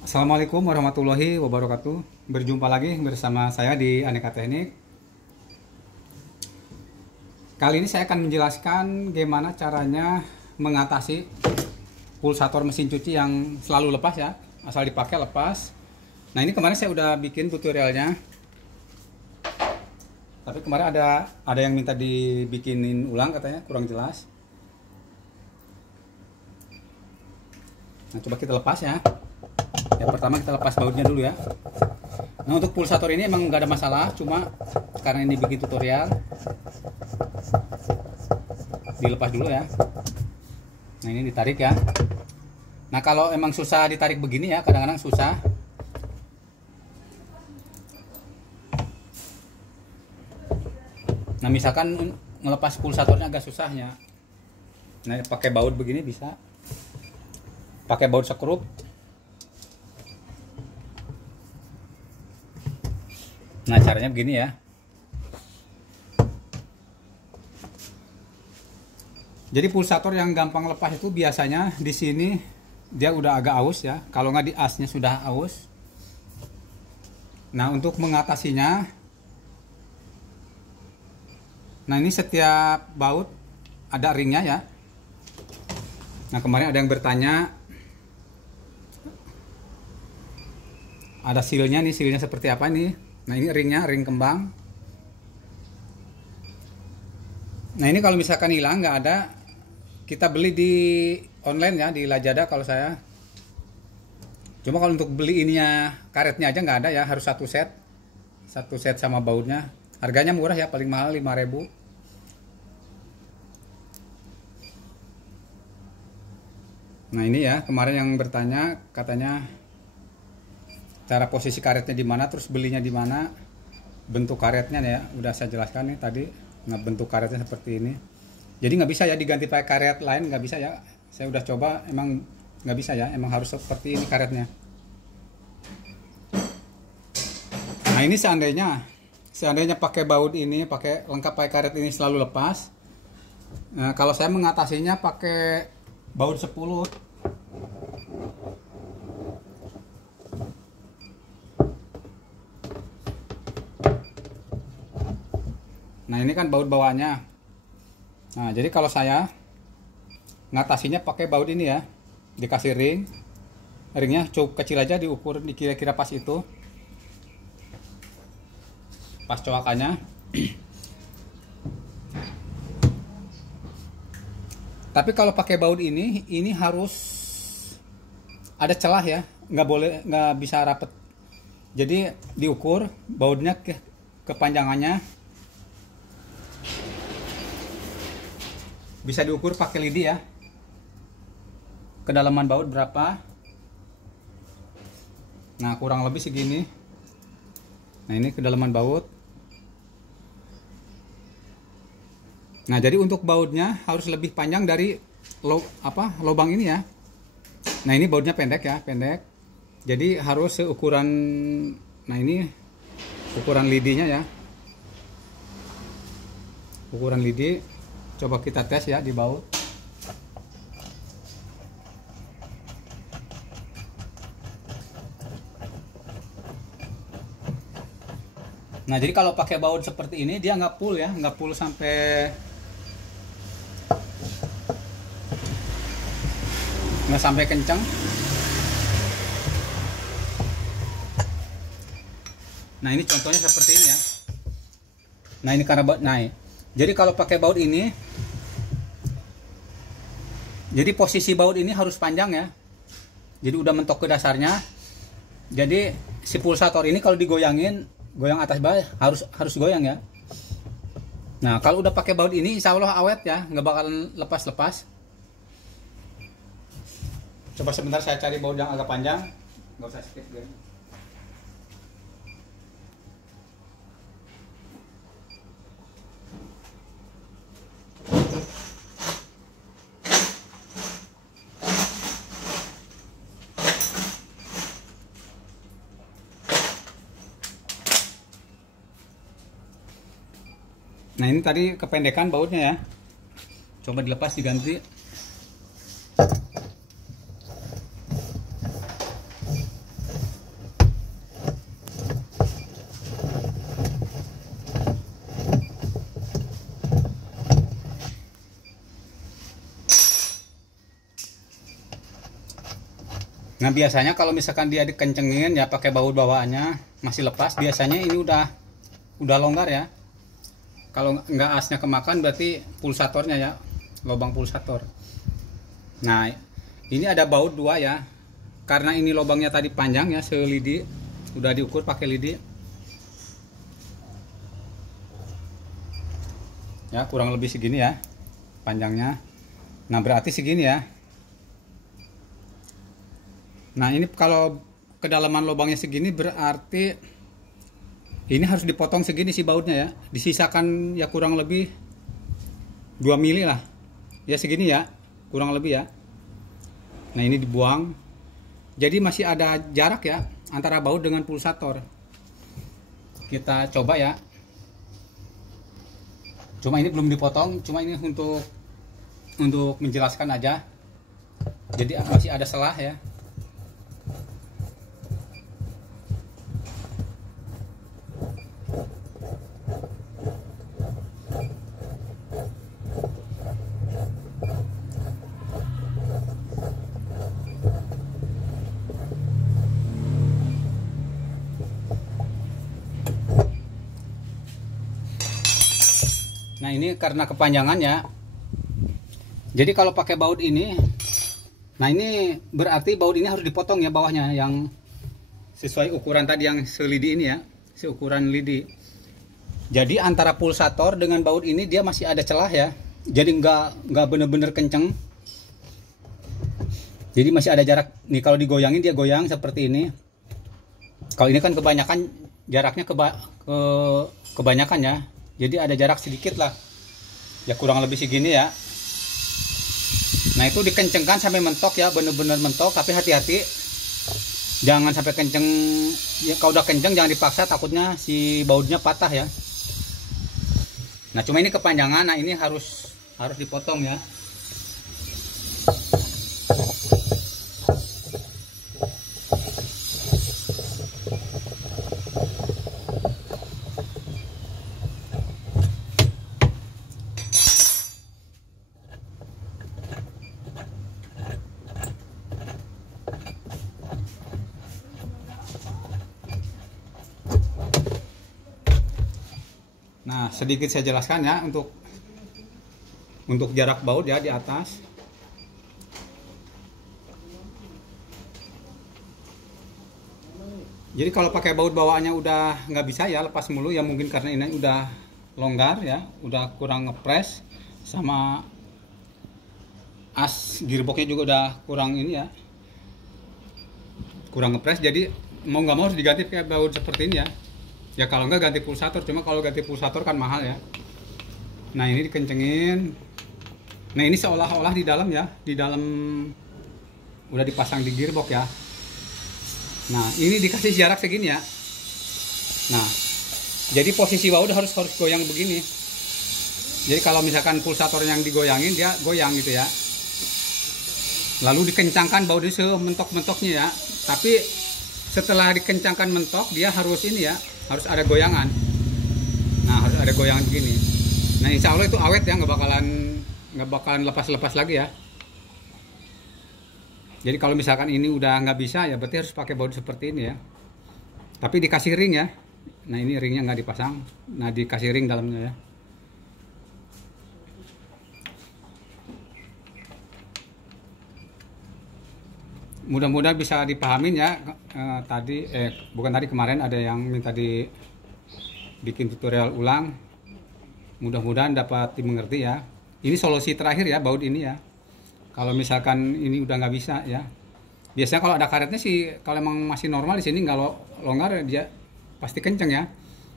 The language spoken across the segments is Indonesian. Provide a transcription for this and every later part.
Assalamualaikum warahmatullahi wabarakatuh. Berjumpa lagi bersama saya di Aneka Teknik. Kali ini saya akan menjelaskan gimana caranya mengatasi pulsator mesin cuci yang selalu lepas ya, asal dipakai lepas. Nah, ini kemarin saya udah bikin tutorialnya. Tapi kemarin ada yang minta dibikinin ulang, katanya kurang jelas. Nah, coba kita lepas ya. Yang pertama kita lepas bautnya dulu ya. Nah, untuk pulsator ini emang nggak ada masalah, cuma karena ini bikin tutorial, dilepas dulu ya. Nah, ini ditarik ya. Nah, kalau emang susah ditarik begini ya, kadang-kadang susah. Nah, misalkan ngelepas pulsatornya agak susahnya. Nah, pakai baut begini bisa. Pakai baut sekrup. Nah, caranya begini ya. Jadi pulsator yang gampang lepas itu biasanya di sini dia udah agak aus ya. Kalau nggak di asnya sudah aus. Nah, untuk mengatasinya, nah ini setiap baut ada ringnya ya. Nah, kemarin ada yang bertanya, ada sealnya nih, sealnya seperti apa nih? Nah, ini ringnya, ring kembang. Nah, ini kalau misalkan hilang nggak ada, kita beli di online ya, di Lazada kalau saya. Cuma kalau untuk beli ininya, karetnya aja nggak ada ya, harus satu set sama bautnya. Harganya murah ya, paling mahal 5.000. Nah, ini ya, kemarin yang bertanya katanya cara posisi karetnya di mana, terus belinya di mana, bentuk karetnya ya, udah saya jelaskan nih tadi. Nah, bentuk karetnya seperti ini. Jadi nggak bisa ya diganti pakai karet lain, nggak bisa ya. Saya udah coba, emang nggak bisa ya, emang harus seperti ini karetnya. Nah, ini seandainya pakai baut ini, pakai lengkap pakai karet ini selalu lepas. Nah, kalau saya mengatasinya pakai baut 10. Nah, ini kan baut bawaannya. Nah, jadi kalau saya ngatasinya pakai baut ini ya, dikasih ringnya cukup kecil aja, diukur di kira-kira pas itu, pas coakannya. Tapi kalau pakai baut ini harus ada celah ya, nggak bisa rapet. Jadi diukur bautnya kepanjangannya. Bisa diukur pakai lidi ya. Kedalaman baut berapa? Nah, kurang lebih segini. Nah, ini kedalaman baut. Nah, jadi untuk bautnya harus lebih panjang dari lubang ini ya. Nah, ini bautnya pendek ya, pendek. Jadi harus seukuran, nah ini ukuran lidinya ya. Ukuran lidi. Coba kita tes ya di baut. Nah, jadi kalau pakai baut seperti ini dia nggak full ya, nggak full sampai, nggak sampai kencang. Nah, ini contohnya seperti ini ya. Nah, ini karena baut naik. Jadi kalau pakai baut ini, jadi posisi baut ini harus panjang ya. Jadi udah mentok ke dasarnya. Jadi si pulsator ini kalau digoyangin, goyang atas bawah harus goyang ya. Nah, kalau udah pakai baut ini insya Allah awet ya, nggak bakalan lepas-lepas. Coba sebentar saya cari baut yang agak panjang, nggak usah skip ya. Nah, ini tadi kependekan bautnya ya. Coba dilepas, diganti. Nah biasanya kalau misalkan dia dikencengin ya pakai baut bawaannya masih lepas, biasanya ini udah longgar ya. Kalau nggak asnya kemakan berarti pulsatornya ya, lubang pulsator. Nah ini ada baut 2 ya, karena ini lubangnya tadi panjang ya, selidi, udah diukur pakai lidi ya, kurang lebih segini ya panjangnya. Nah berarti segini ya. Nah ini kalau kedalaman lubangnya segini berarti ini harus dipotong segini sih bautnya ya, disisakan ya kurang lebih 2 mili lah ya, segini ya kurang lebih ya. Nah ini dibuang, jadi masih ada jarak ya antara baut dengan pulsator. Kita coba ya, cuma ini belum dipotong, cuma ini untuk menjelaskan aja. Jadi masih ada selah ya. Nah ini karena kepanjangan ya, jadi kalau pakai baut ini, nah ini berarti baut ini harus dipotong ya bawahnya, yang sesuai ukuran tadi yang selidi ini ya, seukuran lidi. Jadi antara pulsator dengan baut ini dia masih ada celah ya, jadi nggak bener-bener kenceng, jadi masih ada jarak nih. Kalau digoyangin dia goyang seperti ini. Kalau ini kan kebanyakan jaraknya kebanyakan ya, jadi ada jarak sedikit lah ya, kurang lebih segini ya. Nah itu dikencengkan sampai mentok ya, bener-bener mentok, tapi hati-hati jangan sampai kenceng ya. Kalau udah kenceng jangan dipaksa, takutnya si bautnya patah ya. Nah cuma ini kepanjangan, nah ini harus dipotong ya. Nah sedikit saya jelaskan ya untuk jarak baut ya di atas. Jadi kalau pakai baut bawaannya udah nggak bisa ya, lepas mulu ya, mungkin karena ini udah longgar ya, udah kurang ngepres, sama as gearboxnya juga udah kurang ini ya, kurang ngepres. Jadi mau nggak mau harus diganti pakai baut seperti ini ya. Ya kalau nggak ganti pulsator, cuma kalau ganti pulsator kan mahal ya. Nah ini dikencengin. Nah ini seolah-olah di dalam ya, di dalam udah dipasang di gearbox ya. Nah ini dikasih jarak segini ya. Nah jadi posisi baut harus goyang begini. Jadi kalau misalkan pulsator yang digoyangin, dia goyang gitu ya. Lalu dikencangkan baut itu sementok-mentoknya ya. Tapi setelah dikencangkan mentok, dia harus ini ya, harus ada goyangan. Nah harus ada goyangan begini. Nah insya Allah itu awet ya, nggak bakalan lepas-lepas lagi ya. Jadi kalau misalkan ini udah nggak bisa ya, berarti harus pakai baut seperti ini ya. Tapi dikasih ring ya. Nah ini ringnya nggak dipasang, nah dikasih ring dalamnya ya. Mudah-mudahan bisa dipahamin ya. Kemarin ada yang minta dibikin tutorial ulang. Mudah-mudahan dapat dimengerti ya. Ini solusi terakhir ya, baut ini ya. Kalau misalkan ini udah nggak bisa ya, biasanya kalau ada karetnya sih, kalau emang masih normal di sini nggak longgar dia pasti kenceng ya.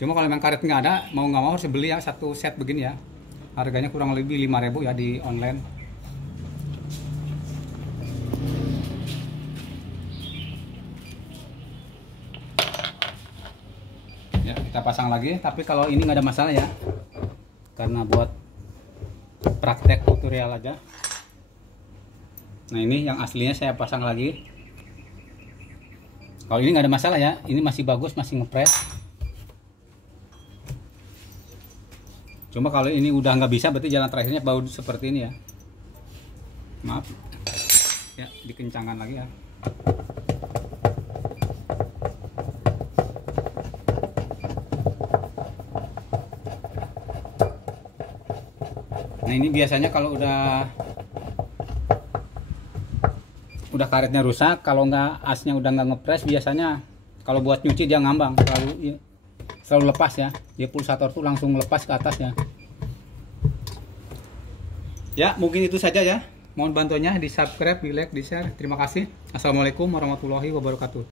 Cuma kalau memang karet nggak ada, mau nggak mau harus beli ya satu set begini ya. Harganya kurang lebih 5.000 ya di online. Ya kita pasang lagi, tapi kalau ini nggak ada masalah ya, karena buat praktek tutorial aja. Nah ini yang aslinya saya pasang lagi. Kalau ini nggak ada masalah ya, ini masih bagus, masih ngepres. Cuma kalau ini udah nggak bisa, berarti jalan terakhirnya baut seperti ini ya. Maaf ya, dikencangkan lagi ya. Nah ini biasanya kalau udah karetnya rusak, kalau nggak asnya udah nggak ngepres, biasanya kalau buat nyuci dia ngambang, selalu lepas ya. Dia pulsator tuh langsung lepas ke atas ya. Ya mungkin itu saja ya. Mohon bantuannya di subscribe, di like, di share. Terima kasih. Assalamualaikum warahmatullahi wabarakatuh.